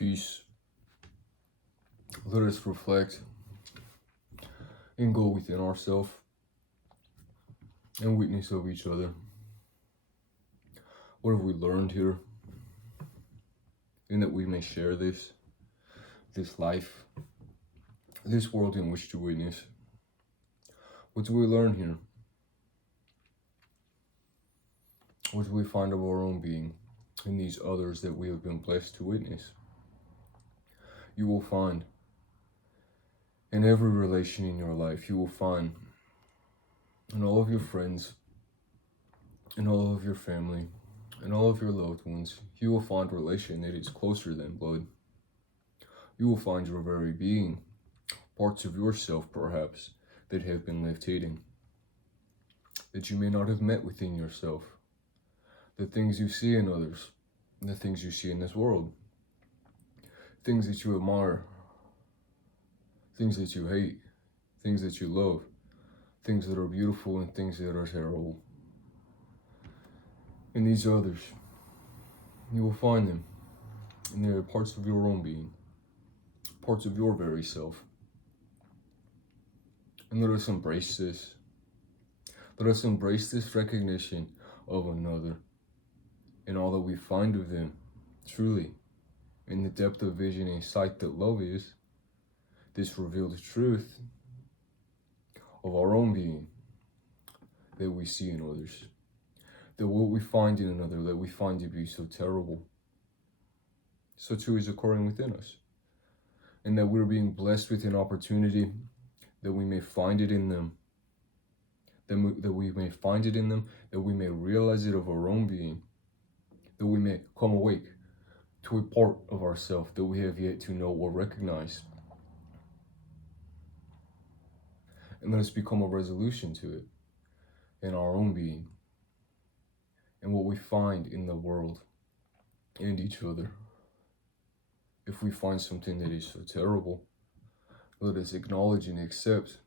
peace, let us reflect and go within ourselves and witness of each other. What have we learned here? And that we may share this life, this world in which to witness. What do we learn here? What do we find of our own being in these others that we have been blessed to witness? You will find in every relation in your life, you will find in all of your friends, in all of your family, in all of your loved ones, you will find relation that is closer than blood. You will find your very being, parts of yourself perhaps, that have been left hidden, that you may not have met within yourself. The things you see in others, the things you see in this world, things that you admire, things that you hate, things that you love, things that are beautiful and things that are terrible. In these others, you will find them, and they are parts of your own being, parts of your very self. And let us embrace this. Let us embrace this recognition of another and all that we find of them, truly, in the depth of vision and sight that love is, this revealed truth of our own being that we see in others. That what we find in another, that we find to be so terrible, so too is occurring within us. And that we're being blessed with an opportunity that we may find it in them, that we may find it in them, that we may realize it of our own being, that we may come awake to a part of ourselves that we have yet to know or recognize. And let us become a resolution to it in our own being and what we find in the world and each other. If we find something that is so terrible, let us acknowledge and accept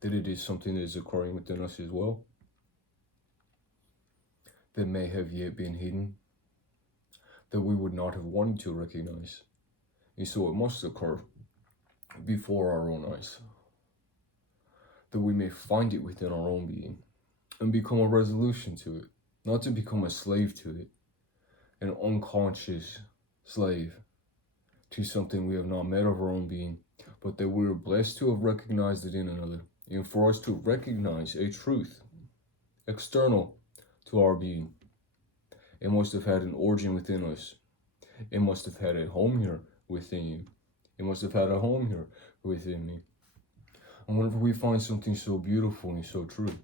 that it is something that is occurring within us as well, that may have yet been hidden, that we would not have wanted to recognize. And so it must occur before our own eyes, that we may find it within our own being and become a resolution to it, not to become a slave to it, an unconscious slave to something we have not met of our own being, but that we are blessed to have recognized it in another, and for us to recognize a truth external to our being. It must have had an origin within us. It must have had a home here within you. It must have had a home here within me. And whenever we find something so beautiful and so true,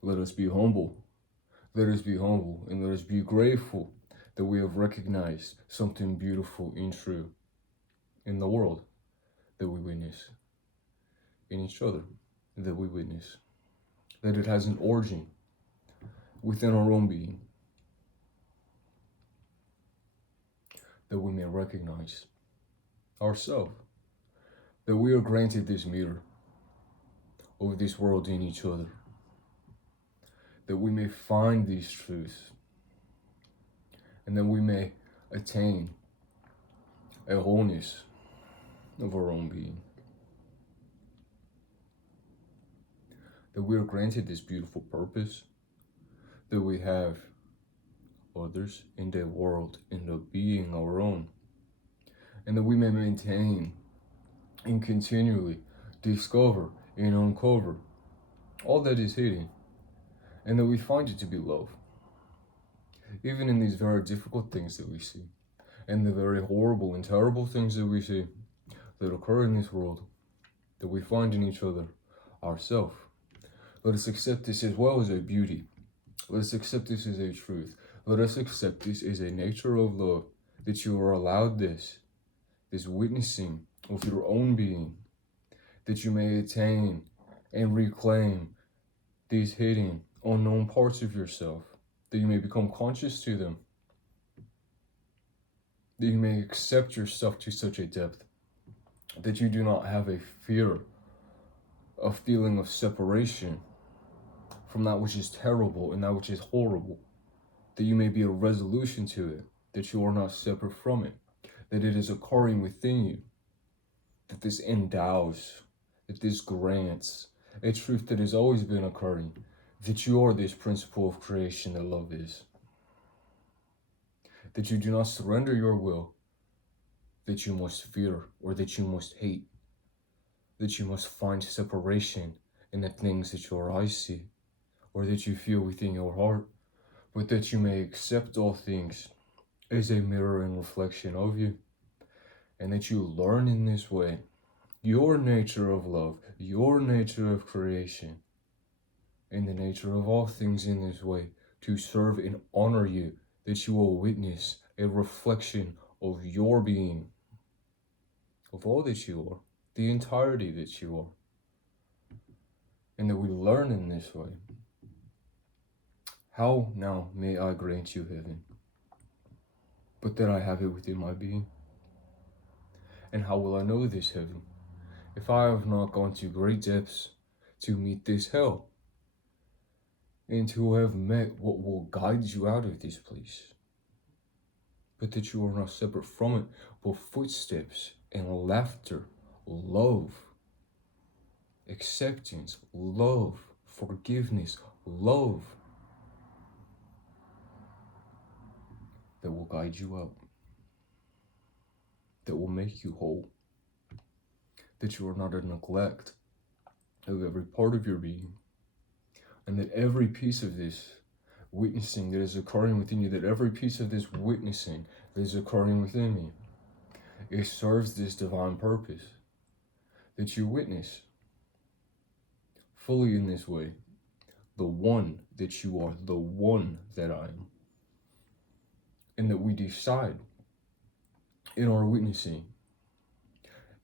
let us be humble. Let us be humble and let us be grateful that we have recognized something beautiful and true in the world that we witness, in each other that we witness, that it has an origin within our own being, that we may recognize ourselves, that we are granted this mirror of this world in each other, that we may find these truths, and that we may attain a wholeness of our own being. That we are granted this beautiful purpose, that we have others in the world, in the being our own, and that we may maintain and continually discover and uncover all that is hidden, and that we find it to be love, even in these very difficult things that we see, and the very horrible and terrible things that we see that occur in this world, that we find in each other, ourselves. Let us accept this as well as a beauty. Let us accept this as a truth. Let us accept this as a nature of love, that you are allowed this witnessing of your own being, that you may attain and reclaim these hidden, unknown parts of yourself, that you may become conscious to them, that you may accept yourself to such a depth, that you do not have a fear, a feeling of separation from that which is terrible and that which is horrible, that you may be a resolution to it, that you are not separate from it, that it is occurring within you, that this endows, that this grants a truth that has always been occurring, that you are this principle of creation that love is, that you do not surrender your will, that you must fear or that you must hate, that you must find separation in the things that your eyes see or that you feel within your heart, but that you may accept all things as a mirror and reflection of you, and that you learn in this way your nature of love, your nature of creation, and the nature of all things in this way to serve and honor you, that you will witness a reflection of your being, of all that you are, the entirety that you are, and that we learn in this way. How now may I grant you heaven, but that I have it within my being? And how will I know this heaven if I have not gone to great depths to meet this hell, and to have met what will guide you out of this place, but that you are not separate from it, but footsteps and laughter, love, acceptance, love, forgiveness, love, that will guide you out, that will make you whole, that you are not a neglect of every part of your being, and that every piece of this witnessing that is occurring within you, that every piece of this witnessing that is occurring within me, it serves this divine purpose, that you witness fully in this way the one that you are, the one that I am, and that we decide in our witnessing,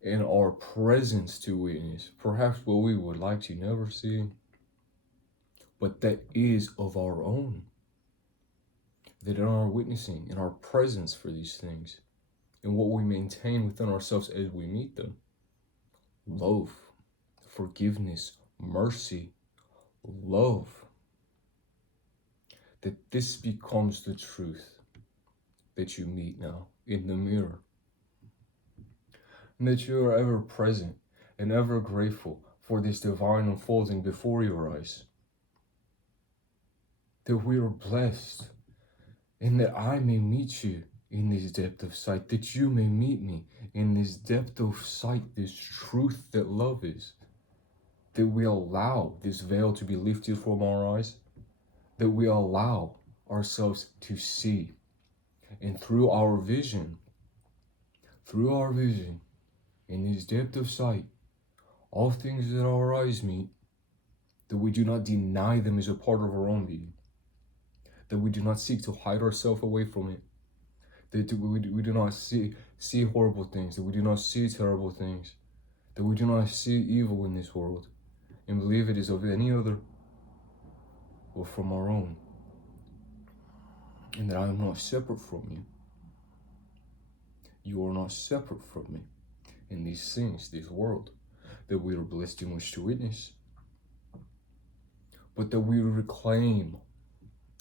in our presence to witness, perhaps what we would like to never see, but that is of our own, that in our witnessing, in our presence for these things, and what we maintain within ourselves as we meet them, love, forgiveness, mercy, love, that this becomes the truth that you meet now in the mirror, and that you are ever present and ever grateful for this divine unfolding before your eyes, that we are blessed, and that I may meet you in this depth of sight, that you may meet me in this depth of sight, this truth that love is, that we allow this veil to be lifted from our eyes, that we allow ourselves to see, and through our vision, in this depth of sight, all things that our eyes meet, that we do not deny them as a part of our own being, that we do not seek to hide ourselves away from it, that we do not see horrible things, that we do not see terrible things, that we do not see evil in this world, and believe it is of any other or from our own, and that I am not separate from you. You are not separate from me in these things, this world, that we are blessed too much to witness, but that we reclaim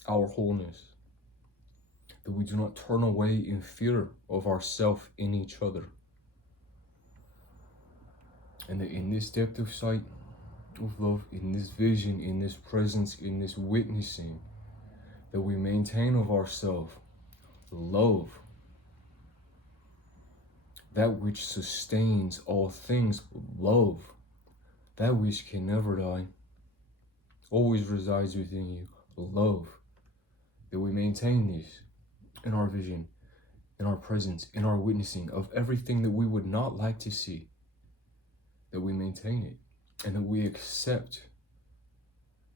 our wholeness, that we do not turn away in fear of ourself in each other, and that in this depth of sight, of love, in this vision, in this presence, in this witnessing, that we maintain of ourselves love, that which sustains all things, love, that which can never die, always resides within you, love, that we maintain this in our vision, in our presence, in our witnessing of everything that we would not like to see, that we maintain it, and that we accept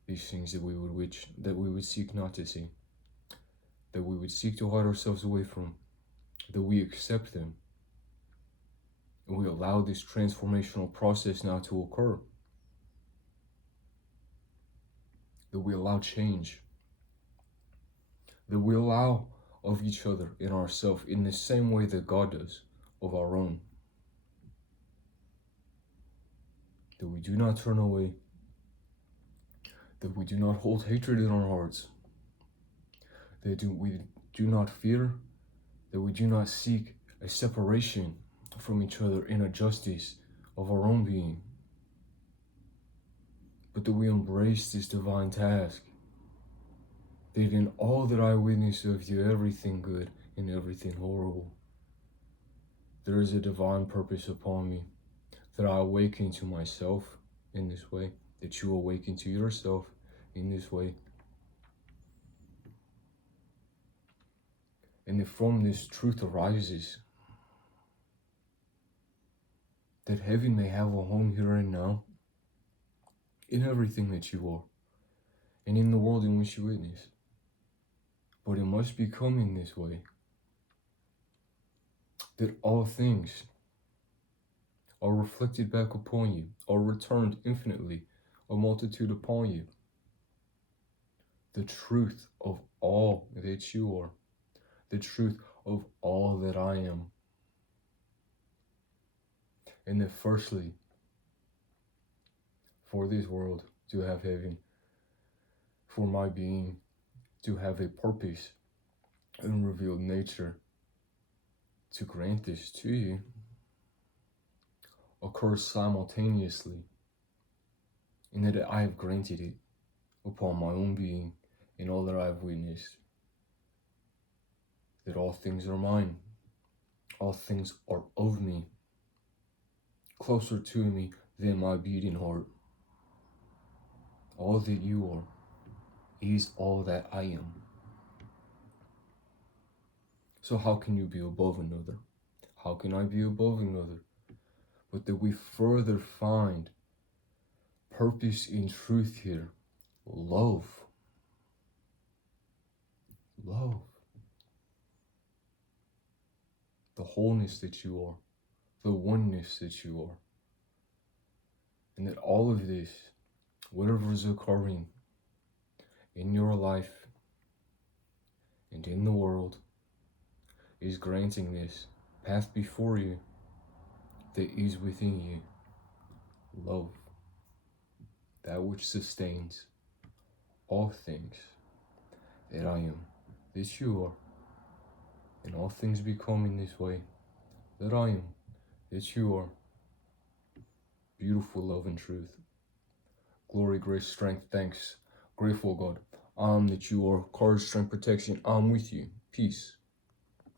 these things that we would seek not to see, that we would seek to hide ourselves away from, that we accept them, and we allow this transformational process now to occur, that we allow change, that we allow of each other in ourselves in the same way that God does of our own, that we do not turn away, that we do not hold hatred in our hearts, that we do not fear, that we do not seek a separation from each other in a justice of our own being, but that we embrace this divine task, that in all that I witness of you, everything good and everything horrible, there is a divine purpose upon me, that I awaken to myself in this way, that you awaken to yourself in this way, and that from this truth arises that heaven may have a home here and now, in everything that you are, and in the world in which you witness. But it must become in this way, that all things are reflected back upon you, are returned infinitely, a multitude upon you. The truth of all that you are, the truth of all that I am. And that firstly, for this world to have heaven, for my being to have a purpose and revealed nature, to grant this to you, occurs simultaneously, in that I have granted it upon my own being in all that I have witnessed, that all things are mine, all things are of me, closer to me than my beating heart. All that you are is all that I am. So how can you be above another? How can I be above another? But that we further find purpose in truth here. Love. Love. The wholeness that you are. The oneness that you are. And that all of this, whatever is occurring in your life and in the world, is granting this path before you that is within you. Love. That which sustains all things that I am, that you are, and all things become in this way, that I am, that you are. Beautiful love and truth. Glory, grace, strength, thanks. Grateful God. That you are. Courage, strength, protection. I'm with you. Peace.